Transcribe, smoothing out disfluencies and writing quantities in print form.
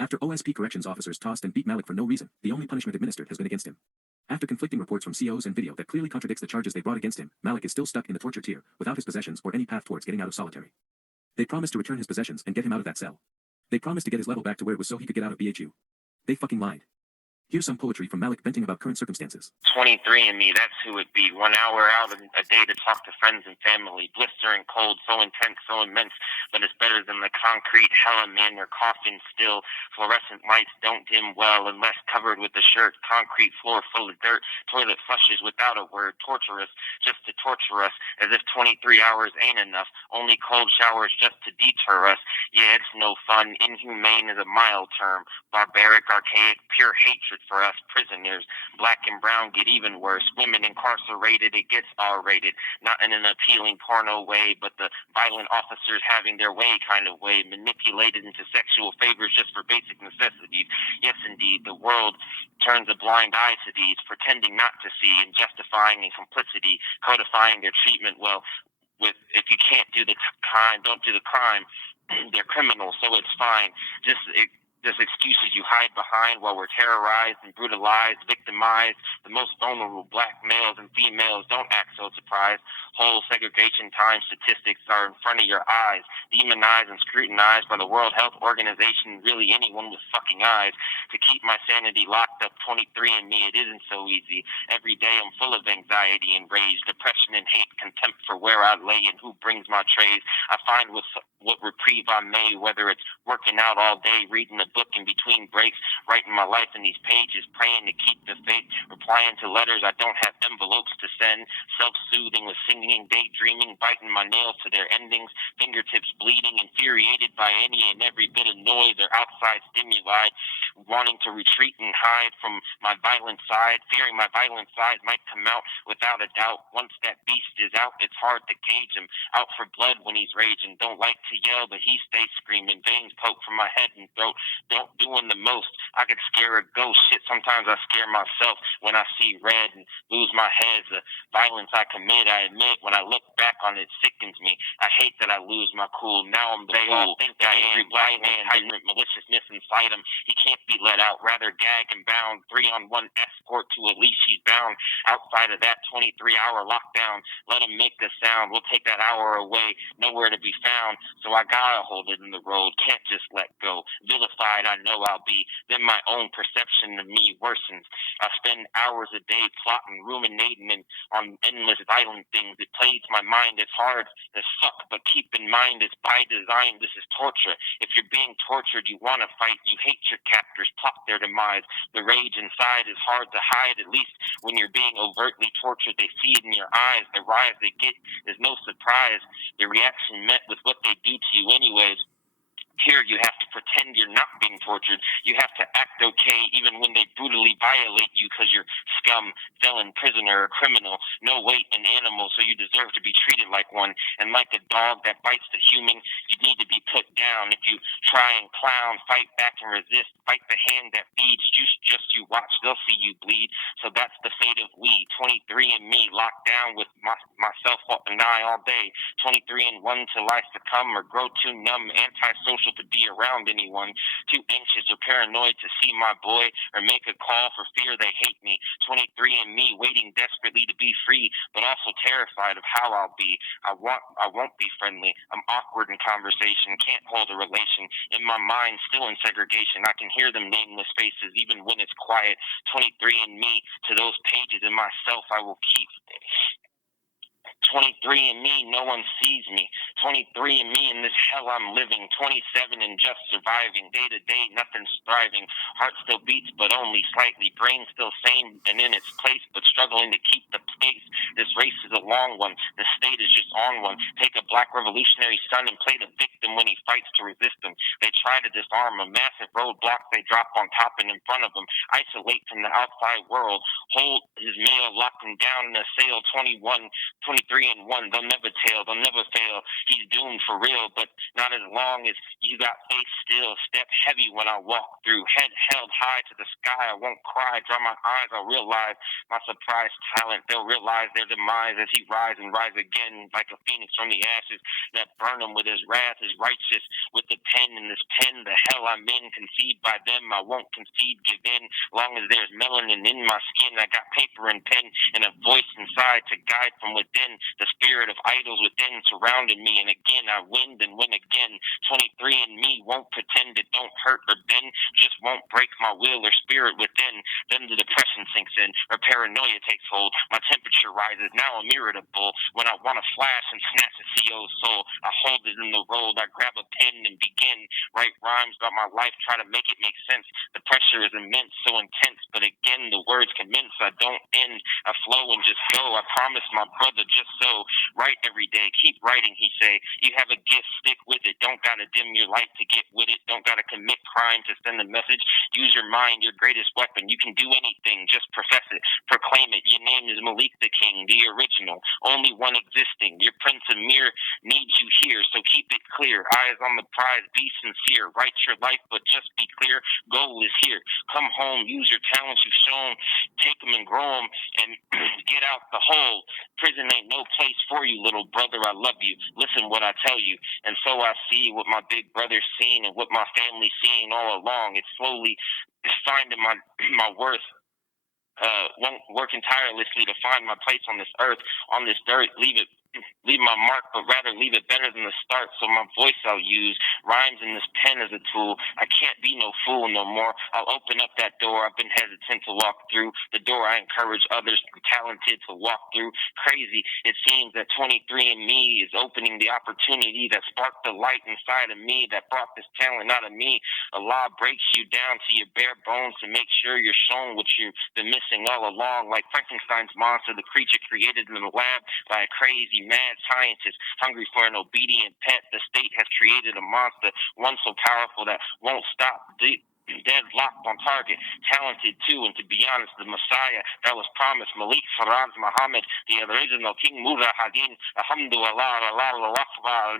After OSP corrections officers tossed and beat Malik for no reason, the only punishment administered has been against him. After conflicting reports from COs and video that clearly contradicts the charges they brought against him, Malik is still stuck in the torture tier, without his possessions or any path towards getting out of solitary. They promised to return his possessions and get him out of that cell. They promised to get his level back to where it was so he could get out of BHU. They fucking lied. Here's some poetry from Malik venting about current circumstances. 23andMe, that's who it be. 1 hour out a day to talk to friends and family. Blistering cold, so intense, so immense, but it's better than the concrete hell I'm in or coffin still. Fluorescent lights don't dim well unless covered with a shirt. Concrete floor full of dirt. Toilet flushes without a word. Torturous, just to torture us, as if 23 hours ain't enough. Only cold showers just to deter us. Yeah, it's no fun. Inhumane is a mild term. Barbaric, archaic, pure hatred for us prisoners. Black and brown get even worse. Women incarcerated, it gets R-rated. Not in an appealing porno way, but the violent officers having their way kind of way. Manipulated into sexual favors just for basic necessities. Yes, indeed, the world turns a blind eye to these, pretending not to see and justifying in complicity, codifying their treatment. Well, if you can't do the crime, don't do the crime. They're criminals, so it's fine. Just excuses you hide behind while we're terrorized and brutalized, victimized. The most vulnerable black males and females don't act so surprised. Whole segregation time statistics are in front of your eyes, demonized and scrutinized by the World Health Organization, really anyone with fucking eyes. To keep my sanity locked up, 23andMe, it isn't so easy. Every day I'm full of anxiety and rage, depression and hate, contempt for where I lay and who brings my trays. I find what reprieve I may, whether it's working out all day, reading a book in between breaks, writing my life in these pages, praying to keep the faith, replying to letters I don't have envelopes to send, self-soothing with singing, daydreaming, biting my nails to their endings, fingertips bleeding, infuriated by any and every bit of noise or outside stimuli, wanting to retreat and hide from my violent side, fearing my violent side might come out without a doubt. Once that beast is out, it's hard to cage him, out for blood when he's raging, don't like to yell, but he stays screaming, veins poke from my head and throat, don't doing the most. I could scare a ghost. Shit, sometimes I scare myself when I see red and lose my head. The violence I commit, I admit, when I look back on it, sickens me. I hate that I lose my cool. Now I'm the fool. Think that every black man has maliciousness inside him. He can't be let out. Rather gag and bound. 3-on-1 escort to at least he's bound. Outside of that 23-hour lockdown, let him make the sound. We'll take that hour away. Nowhere to be found. So I gotta hold it in the road. Can't just let go. Vilified, I know I'll be. Then my own perception of me worsens. I spend hours a day plotting, ruminating on endless violent things. It plays my mind. It's hard as fuck, but keep in mind it's by design. This is torture. If you're being tortured, you want to fight. You hate your captors, plot their demise. The rage inside is hard to hide. At least when you're being overtly tortured, they see it in your eyes. The rise they get is no surprise. The reaction met with what they do to you anyways. Here, you have to pretend you're not being tortured. You have to act okay even when they brutally violate you because you're scum, felon, prisoner, or criminal. No weight, an animal, so you deserve to be treated like one. And like a dog that bites the human, you need to be put down. If you try and clown, fight back and resist, fight the hand that feeds, just you watch, they'll see you bleed. So that's the fate of we. 23andMe, locked down with myself and I all day. 23 and 1 till life to come, or grow too numb, antisocial to be around anyone, too anxious or paranoid to see my boy or make a call for fear they hate me. 23andMe, waiting desperately to be free, but also terrified of how I'll be. I won't be friendly. I'm awkward in conversation, can't hold a relation. In my mind, still in segregation. I can hear them nameless faces even when it's quiet. 23andMe, to those pages in myself I will keep. 23andMe, no one sees me. 23andMe, in this hell I'm living. 27 and just surviving. Day to day, nothing's thriving. Heart still beats, but only slightly. Brain still sane and in its place, but struggling to keep the pace. This race is a long one. The state is just on one. Take a black revolutionary son and play the victim when he fights to resist him. They try to disarm him. Massive roadblocks they drop on top and in front of him. Isolate from the outside world. Hold his mail, lock him down in a cell. 23 23-1. They'll never tell. They'll never fail. He's doomed for real, but not as long as you got faith still. Step heavy when I walk through. Head held high to the sky. I won't cry. Dry my eyes. I'll realize my surprise talent. They'll realize their demise as he rise and rise again like a phoenix from the ashes that burn him with his wrath is righteous with the pen in this pen. The hell I'm in, conceived by them. I won't concede, give in. Long as there's melanin in my skin, I got paper and pen and a voice inside to guide from within. The spirit of idols within surrounding me, and again I win and win again. 23 and me won't pretend it don't hurt or bend, just won't break my will or spirit within. Then the depression sinks in, or paranoia takes hold. My temperature rises, now I'm irritable. When I want to flash and snatch a CO's soul, I hold it in the road, I grab a pen and begin. Write rhymes about my life, try to make it make sense. The pressure is immense, so intense, but again the words commence. I don't end, I flow and just go. I promise my brother just so. Write every day, keep writing, he say. You have a gift, stick with it. Don't gotta dim your light to get with it. Don't gotta commit crime to send a message. Use your mind, your greatest weapon. You can do anything, just profess it, proclaim it. Your name is Malik the King, the original, only one existing. Your Prince Amir needs you here, so keep it clear. Eyes on the prize, be sincere. Write your life, but just be clear. Goal is here. Come home, use your talents you've shown. Take them and grow them and get out the hole. Prison ain't no place for you, little brother. I love you. Listen what I tell you. And so I see what my big brother's seen and what my family's seen all along. It's slowly finding my worth. Working tirelessly to find my place on this earth, on this dirt, leave my mark, but rather leave it better than the start. So my voice I'll use, rhymes in this pen as a tool. I can't be no fool no more. I'll open up that door I've been hesitant to walk through, the door I encourage others talented to walk through. Crazy, it seems that 23 and me is opening the opportunity that sparked the light inside of me, that brought this talent out of me. Allah breaks you down to your bare bones to make sure you're shown what you've been missing all along, like Frankenstein's monster, the creature created in the lab by a crazy mad scientist hungry for an obedient pet. The state has created a monster, one so powerful that won't stop. Deadlocked on target, talented too, and to be honest, the Messiah that was promised, Malik Faraz Muhammad, the original King Mujahideen, Alhamdulillah, Allah, Allah, Allah,